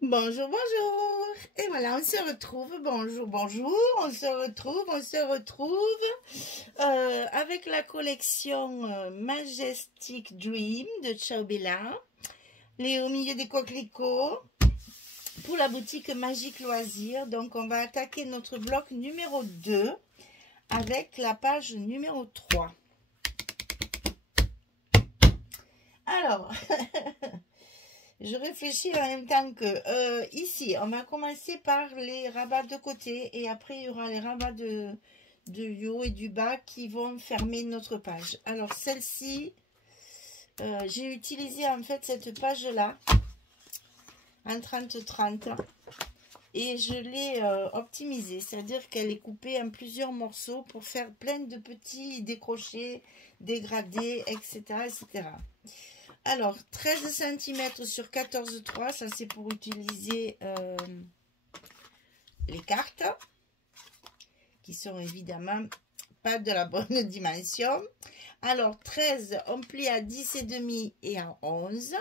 Bonjour, bonjour. Et voilà, on se retrouve. Bonjour, bonjour. On se retrouve avec la collection Majestic Dream de Ciao Bella. Les au milieu des coquelicots pour la boutique Magique Loisirs. Donc, on va attaquer notre bloc numéro 2 avec la page numéro 3. Alors... Je réfléchis en même temps que ici, on va commencer par les rabats de côté et après il y aura les rabats du haut et du bas qui vont fermer notre page. Alors celle-ci, j'ai utilisé en fait cette page-là en 30-30 et je l'ai optimisée, c'est-à-dire qu'elle est coupée en plusieurs morceaux pour faire plein de petits décrochés, dégradés, etc. etc. Alors, 13 cm sur 14,3, ça c'est pour utiliser les cartes, qui sont évidemment pas de la bonne dimension. Alors, 13, on plie à 10,5 et à 11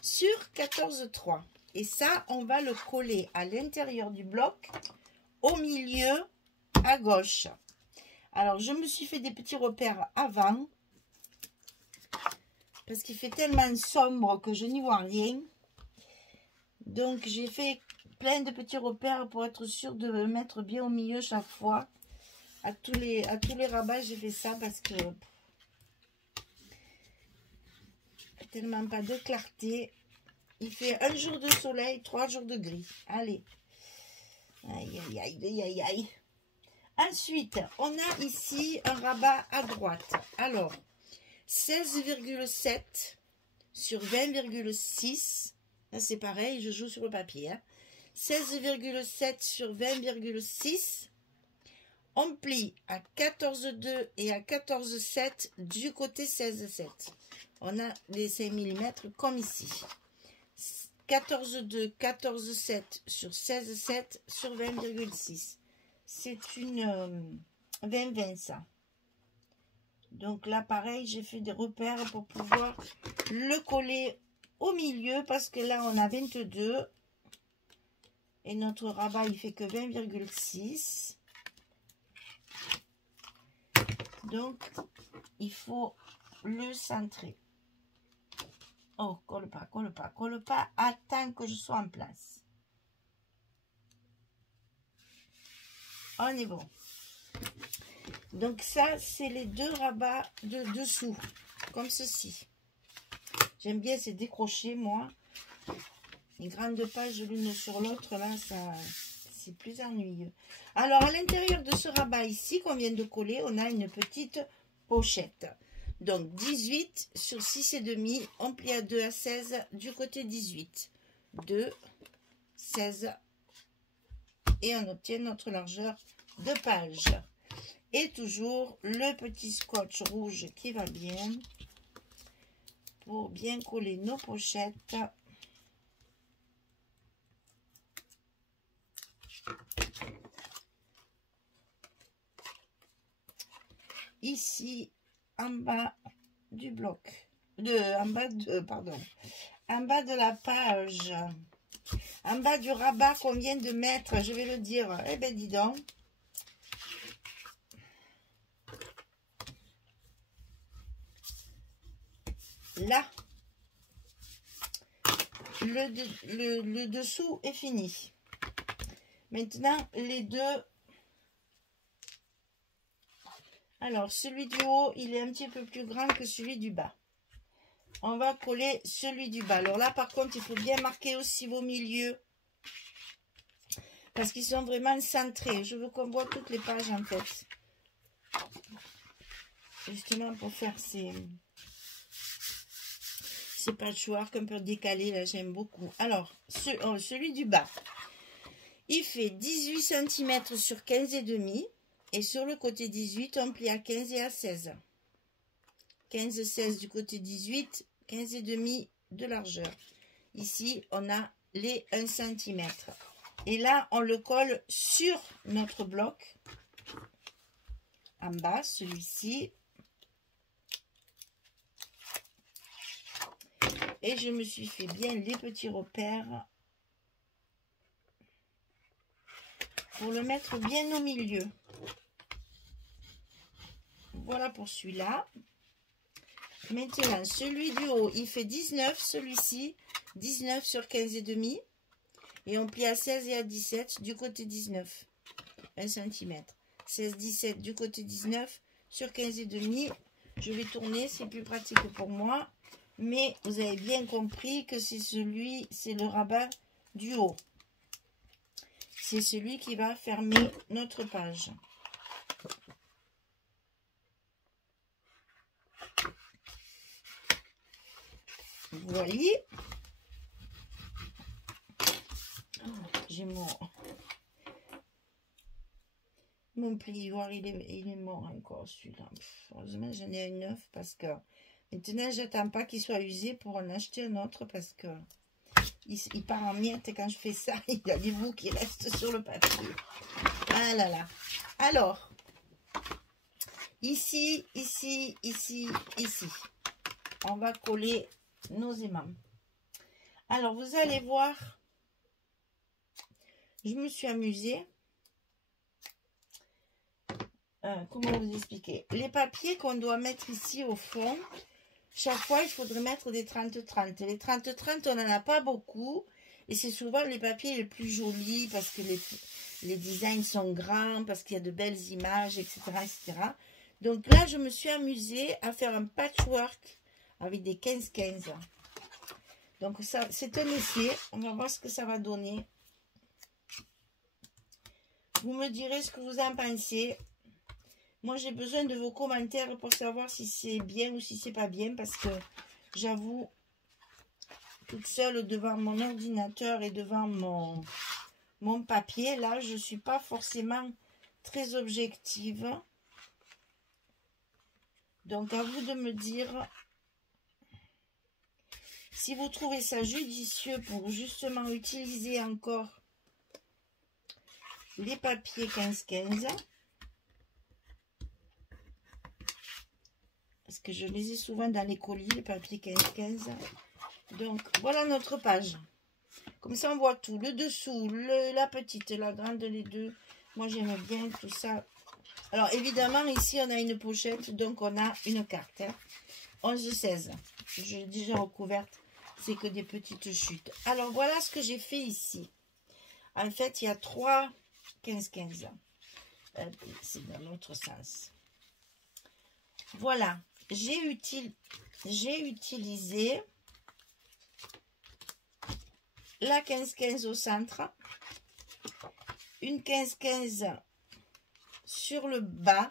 sur 14,3. Et ça, on va le coller à l'intérieur du bloc, au milieu, à gauche. Alors, je me suis fait des petits repères avant, parce qu'il fait tellement sombre que je n'y vois rien. Donc j'ai fait plein de petits repères pour être sûre de me mettre bien au milieu chaque fois. À tous les rabats, j'ai fait ça parce que tellement pas de clarté. Il fait un jour de soleil, 3 jours de gris. Allez. Aïe, aïe, aïe, aïe, aïe, aïe. Ensuite, on a ici un rabat à droite. Alors, 16,7 sur 20,6. C'est pareil, je joue sur le papier. Hein. 16,7 sur 20,6. On plie à 14,2 et à 14,7 du côté 16,7. On a les 5 mm comme ici. 14,2, 14,7 sur 16,7 sur 20,6. C'est une 20-20 ça. Donc là, pareil, j'ai fait des repères pour pouvoir le coller au milieu parce que là, on a 22 et notre rabat, il fait que 20,6. Donc, il faut le centrer. Oh, colle pas, colle pas, colle pas. Attends que je sois en place. On est bon. Donc ça, c'est les deux rabats de dessous, comme ceci. J'aime bien ces décrochés, moi. Les grandes pages l'une sur l'autre, là, ça, c'est plus ennuyeux. Alors, à l'intérieur de ce rabat ici, qu'on vient de coller, on a une petite pochette. Donc, 18 sur 6,5, on plie à 2 à 16 du côté 18. 2, 16, et on obtient notre largeur de page. Et toujours le petit scotch rouge qui va bien pour bien coller nos pochettes. Ici, en bas du bloc, en bas de la page, en bas du rabat qu'on vient de mettre, je vais le dire, eh ben dis donc. Là, le dessous est fini. Maintenant, les deux. Alors, celui du haut, il est un petit peu plus grand que celui du bas. On va coller celui du bas. Alors là, par contre, il faut bien marquer aussi vos milieux. Parce qu'ils sont vraiment centrés. Je veux qu'on voit toutes les pages, en fait. Justement, pour faire ces patchwork un peu décalés, là, j'aime beaucoup. Alors, celui du bas, il fait 18 cm sur 15,5. Et sur le côté 18, on plie à 15 et à 16. 15, 16 du côté 18, 15,5 de largeur. Ici, on a les 1 cm. Et là, on le colle sur notre bloc. En bas, celui-ci. Et je me suis fait bien les petits repères pour le mettre bien au milieu. Voilà pour celui-là. Maintenant, celui du haut, il fait 19, celui-ci, 19 sur 15,5. Et on plie à 16 et à 17 du côté 19, 1 cm. 16, 17 du côté 19 sur 15,5. Je vais tourner, c'est plus pratique pour moi. Mais vous avez bien compris que c'est le rabat du haut. C'est celui qui va fermer notre page. Vous voyez, j'ai mon plioir, il est mort encore celui-là. Heureusement j'en ai un neuf parce que maintenant j'attends pas qu'il soit usé pour en acheter un autre parce que il part en miettes et quand je fais ça, il y a des bouts qui restent sur le papier. Ah là là. Alors, ici, ici, ici, ici, on va coller nos aimants. Alors, vous allez voir, je me suis amusée. Comment vous expliquer? Les papiers qu'on doit mettre ici au fond, chaque fois, il faudrait mettre des 30-30. Les 30-30, on n'en a pas beaucoup. Et c'est souvent les papiers les plus jolis parce que les designs sont grands, parce qu'il y a de belles images, etc., etc. Donc là, je me suis amusée à faire un patchwork avec des 15-15. Donc ça, c'est un essai. On va voir ce que ça va donner. Vous me direz ce que vous en pensez. Moi, j'ai besoin de vos commentaires pour savoir si c'est bien ou si c'est pas bien. Parce que j'avoue, toute seule devant mon ordinateur et devant mon papier, là, je ne suis pas forcément très objective. Donc, à vous de me dire si vous trouvez ça judicieux pour justement utiliser encore les papiers 15-15. Parce que je les ai souvent dans les colis, les papiers 15-15. Donc, voilà notre page. Comme ça, on voit tout. Le dessous, la petite, la grande, les deux. Moi, j'aime bien tout ça. Alors, évidemment, ici, on a une pochette. Donc, on a une carte. Hein. 11-16. Je l'ai déjà recouverte. C'est que des petites chutes. Alors, voilà ce que j'ai fait ici. En fait, il y a 3 15-15. C'est dans l'autre sens. Voilà. J'ai utilisé la 15-15 au centre, une 15-15 sur le bas,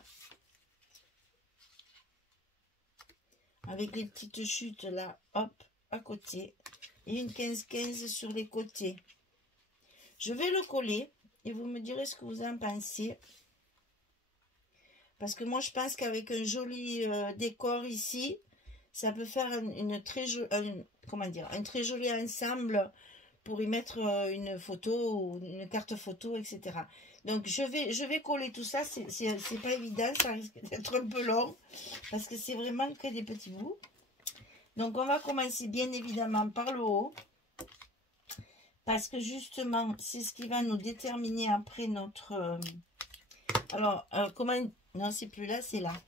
avec les petites chutes là, hop, à côté, et une 15-15 sur les côtés. Je vais le coller et vous me direz ce que vous en pensez. Parce que moi, je pense qu'avec un joli décor ici, ça peut faire un très joli ensemble pour y mettre une photo ou une carte photo, etc. Donc, je vais coller tout ça. C'est pas évident, ça risque d'être un peu long parce que c'est vraiment que des petits bouts. Donc, on va commencer bien évidemment par le haut parce que justement, c'est ce qui va nous déterminer après notre... Non, c'est plus là, c'est là.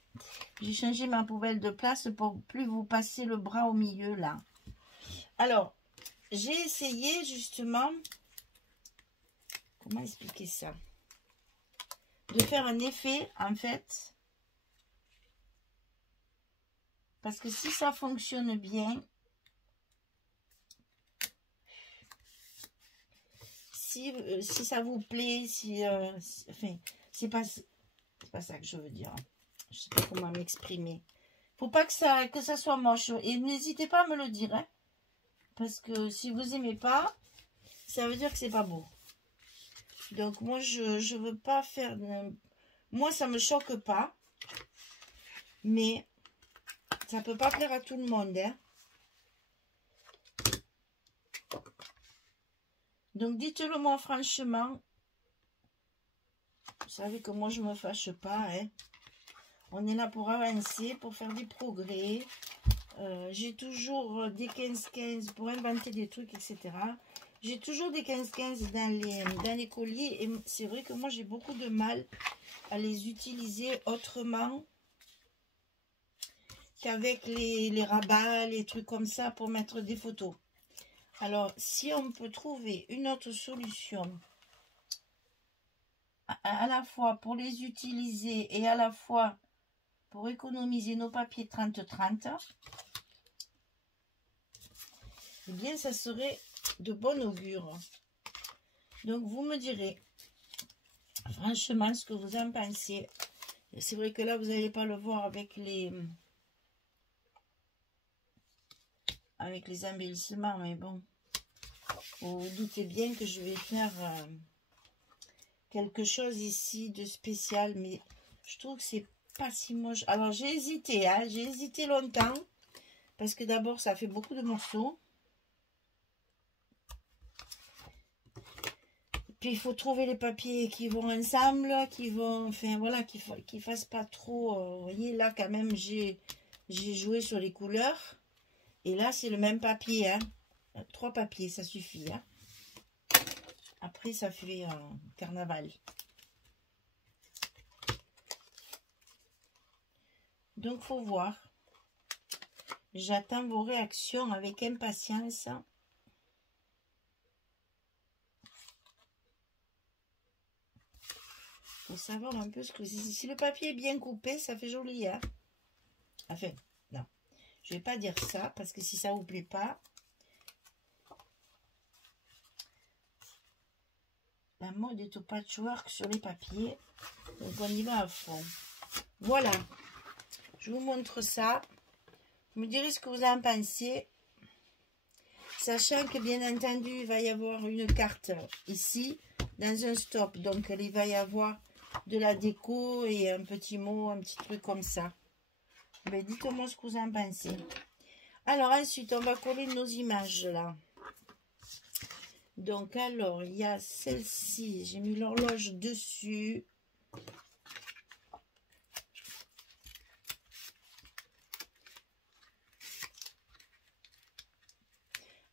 J'ai changé ma poubelle de place pour plus vous passer le bras au milieu, là. Alors, j'ai essayé, justement... Comment expliquer ça? De faire un effet, en fait. Parce que si ça fonctionne bien... Si ça vous plaît, enfin, c'est pas ça que je veux dire. Je sais pas comment m'exprimer. Faut pas que ça soit moche. Et n'hésitez pas à me le dire. Hein, parce que si vous aimez pas, ça veut dire que c'est pas beau. Donc moi, je veux pas faire... Moi, ça me choque pas. Mais ça peut pas plaire à tout le monde. Hein. Donc dites-le moi franchement. Vous savez que moi, je ne me fâche pas. Hein. On est là pour avancer, pour faire des progrès. J'ai toujours des 15-15 pour inventer des trucs, etc. J'ai toujours des 15-15 dans les colis. Et c'est vrai que moi, j'ai beaucoup de mal à les utiliser autrement qu'avec les rabats, les trucs comme ça pour mettre des photos. Alors, si on peut trouver une autre solution, à la fois pour les utiliser et à la fois pour économiser nos papiers 30-30, eh bien, ça serait de bon augure. Donc, vous me direz franchement ce que vous en pensez. C'est vrai que là, vous n'allez pas le voir avec les embellissements, mais bon, vous vous doutez bien que je vais faire quelque chose ici de spécial, mais je trouve que c'est pas si moche. Alors, j'ai hésité, hein, j'ai hésité longtemps, parce que d'abord, ça fait beaucoup de morceaux. Puis il faut trouver les papiers qui vont ensemble, qui vont, enfin voilà, qui fassent pas trop. Vous voyez, là quand même, j'ai joué sur les couleurs. Et là, c'est le même papier, hein. 3 papiers, ça suffit, hein. Après, ça fait un carnaval. Donc, faut voir. J'attends vos réactions avec impatience. Pour savoir un peu ce que c'est. Si le papier est bien coupé, ça fait joli, hein. Enfin, non. Je vais pas dire ça, parce que si ça vous plaît pas, la mode est au patchwork sur les papiers. Donc, on y va à fond. Voilà. Je vous montre ça. Vous me direz ce que vous en pensez. Sachant que, bien entendu, il va y avoir une carte ici, dans un stop. Donc, il va y avoir de la déco et un petit mot, un petit truc comme ça. Mais dites-moi ce que vous en pensez. Alors, ensuite, on va coller nos images, là. Donc, alors, il y a celle-ci. J'ai mis l'horloge dessus.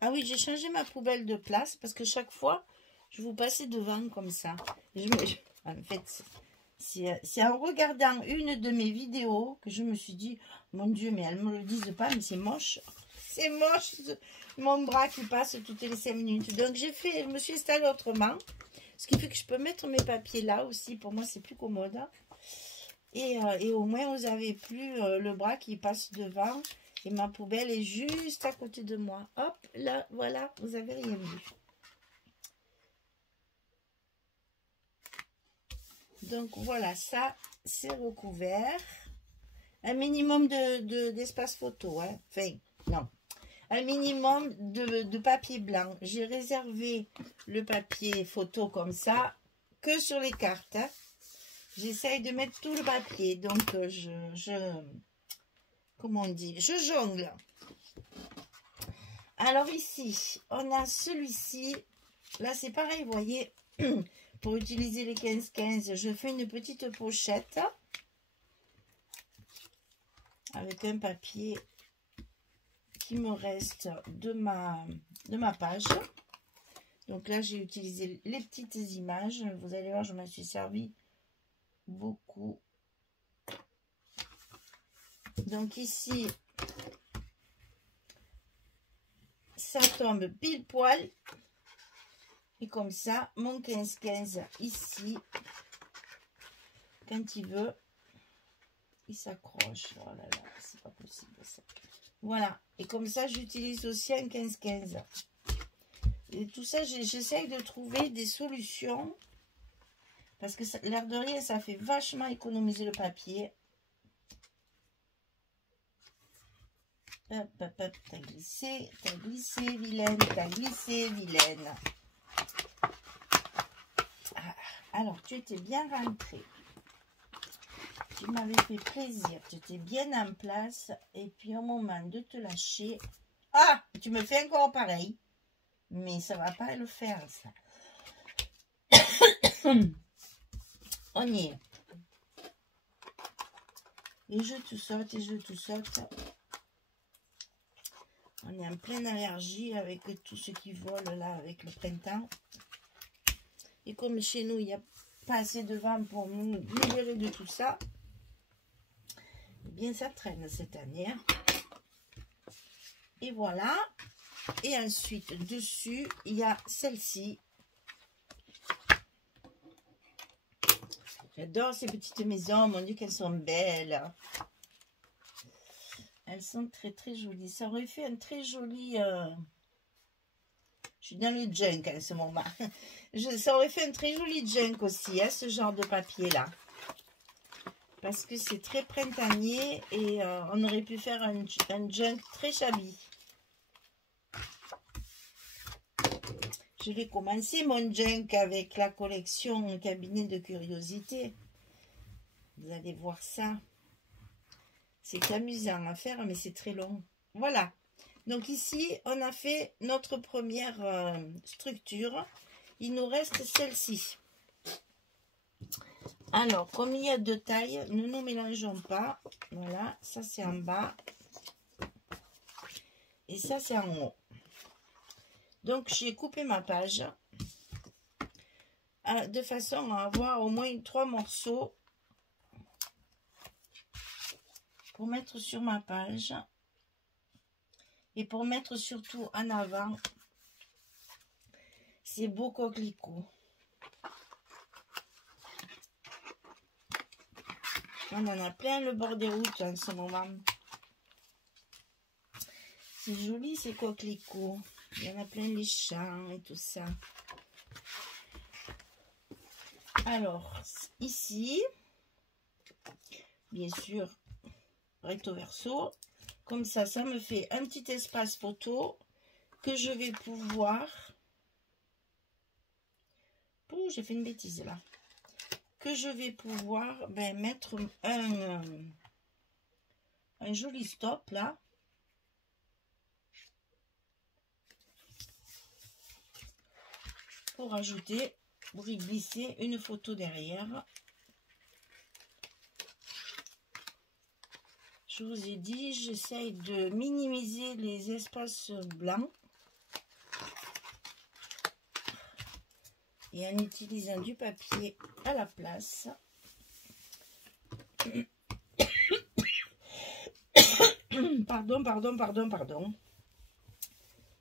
Ah oui, j'ai changé ma poubelle de place parce que chaque fois, je vous passais devant comme ça. En fait, c'est en regardant une de mes vidéos que je me suis dit, mon Dieu, mais elles ne me le disent pas, mais c'est moche. C'est moche, mon bras qui passe toutes les 5 minutes. Donc, je me suis installée autrement. Ce qui fait que je peux mettre mes papiers là aussi. Pour moi, c'est plus commode. Et au moins, vous n'avez plus le bras qui passe devant. Et ma poubelle est juste à côté de moi. Hop, là, voilà, vous avez rien vu. Donc, voilà, ça, c'est recouvert. Un minimum d'espace photo, hein. Enfin, non. Un minimum de papier blanc. J'ai réservé le papier photo comme ça, que sur les cartes, hein. J'essaye de mettre tout le papier. Donc, comment on dit? Je jongle. Alors ici, on a celui-ci. Là, c'est pareil, vous voyez. Pour utiliser les 15-15, je fais une petite pochette. Avec un papier qui me reste de ma page. Donc là, j'ai utilisé les petites images. Vous allez voir, je m'en suis servi beaucoup. Donc ici, ça tombe pile poil. Et comme ça, mon 15-15 ici, quand il veut, il s'accroche. Oh là là, c'est pas possible ça. Voilà. Et comme ça, j'utilise aussi un 15-15. Et tout ça, j'essaye de trouver des solutions. Parce que l'air de rien, ça fait vachement économiser le papier. Hop, hop, hop, t'as glissé, vilaine, t'as glissé, vilaine. Ah, alors, tu étais bien rentrée. Tu m'avais fait plaisir, tu étais bien en place. Et puis au moment de te lâcher... Ah, tu me fais encore pareil. Mais ça va pas le faire, ça. On y est. Et je tout saute, et je tout saute. On est en pleine allergie avec tout ce qui vole là avec le printemps. Et comme chez nous, il n'y a pas assez de vent pour nous libérer de tout ça, eh bien ça traîne cette année. Hein. Et voilà. Et ensuite, dessus, il y a celle-ci. J'adore ces petites maisons. Mon Dieu, qu'elles sont belles. Elles sont très très jolies. Ça aurait fait un très joli... Je suis dans le junk en ce moment. Ça aurait fait un très joli junk aussi, hein, ce genre de papier-là. Parce que c'est très printanier et on aurait pu faire un junk très shabby. Je vais commencer mon junk avec la collection Cabinet de curiosités. Vous allez voir ça. C'est amusant à faire, mais c'est très long. Voilà. Donc ici, on a fait notre première structure. Il nous reste celle-ci. Alors, comme il y a deux tailles, ne nous mélangeons pas. Voilà, ça c'est en bas. Et ça c'est en haut. Donc, j'ai coupé ma page de façon à avoir au moins 3 morceaux pour mettre sur ma page et pour mettre surtout en avant ces beaux coquelicots. On en a plein le bord des routes en ce moment. C'est joli ces coquelicots. Il y en a plein les champs et tout ça. Alors, ici, bien sûr, recto verso. Comme ça, ça me fait un petit espace photo que je vais pouvoir... Oh, j'ai fait une bêtise là. Que je vais pouvoir mettre un joli stop là. Pour ajouter, pour y glisser une photo derrière. Je vous ai dit, j'essaye de minimiser les espaces blancs. Et en utilisant du papier à la place. Pardon.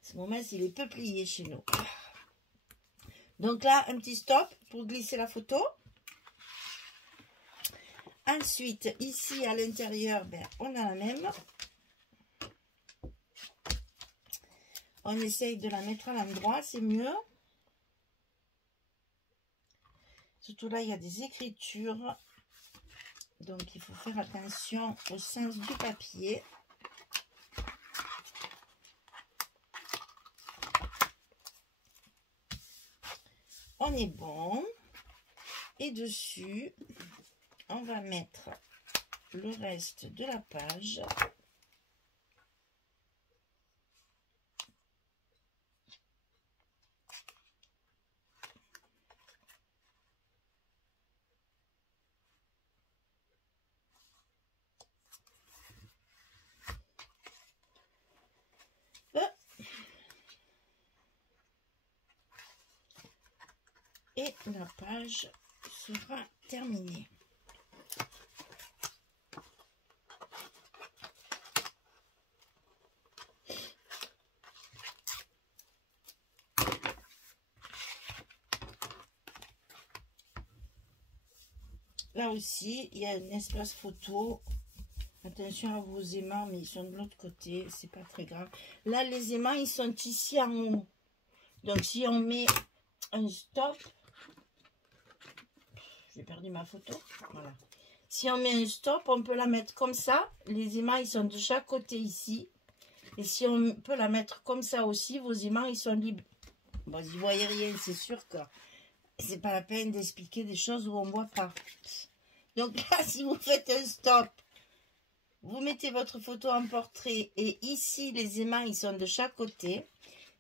Ce moment, il est peu plié chez nous. Donc là, un petit stop pour glisser la photo. Ensuite, ici à l'intérieur, on a la même. On essaye de la mettre à l'endroit, c'est mieux. Surtout là, il y a des écritures. Donc, il faut faire attention au sens du papier. On est bon. Et dessus, on va mettre le reste de la page. Et la page sera terminée. Là aussi, il y a un espace photo. Attention à vos aimants, mais ils sont de l'autre côté. C'est pas très grave. Là, les aimants, ils sont ici en haut. Donc, si on met un stop... J'ai perdu ma photo. Voilà. Si on met un stop, on peut la mettre comme ça. Les aimants, ils sont de chaque côté ici. Et si on peut la mettre comme ça aussi, vos aimants, ils sont libres. Bon, vous n'y voyez rien, c'est sûr que c'est pas la peine d'expliquer des choses où on ne voit pas. Donc là, si vous faites un stop, vous mettez votre photo en portrait et ici, les aimants, ils sont de chaque côté.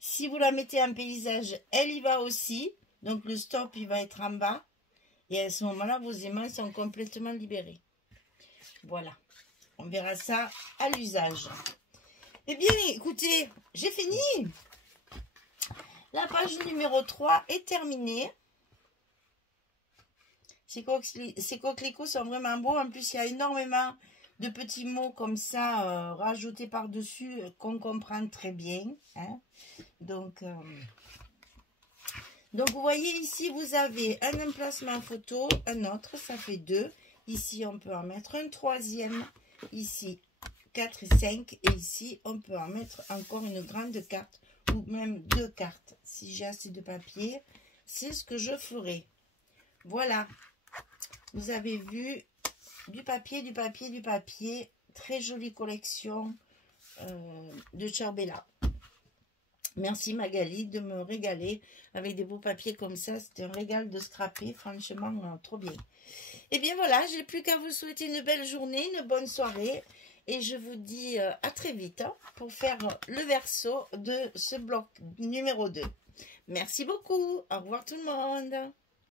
Si vous la mettez en paysage, elle y va aussi. Donc le stop, il va être en bas. Et à ce moment-là, vos aimants sont complètement libérés. Voilà. On verra ça à l'usage. Eh bien, écoutez, j'ai fini. La page numéro 3 est terminée. Ces coquelicots sont vraiment beaux. En plus, il y a énormément de petits mots comme ça rajoutés par-dessus qu'on comprend très bien. Hein. Donc, vous voyez ici, vous avez un emplacement photo, un autre, ça fait 2. Ici, on peut en mettre un troisième. Ici, 4 et 5. Et ici, on peut en mettre encore une grande carte ou même 2 cartes. Si j'ai assez de papier, c'est ce que je ferai. Voilà. Vous avez vu du papier, du papier, du papier. Très jolie collection de Ciao-Bella. Merci Magali de me régaler avec des beaux papiers comme ça. C'était un régal de scraper, franchement, trop bien. Et bien voilà, j'ai plus qu'à vous souhaiter une belle journée, une bonne soirée. Et je vous dis à très vite hein, pour faire le verso de ce bloc numéro 2. Merci beaucoup. Au revoir tout le monde.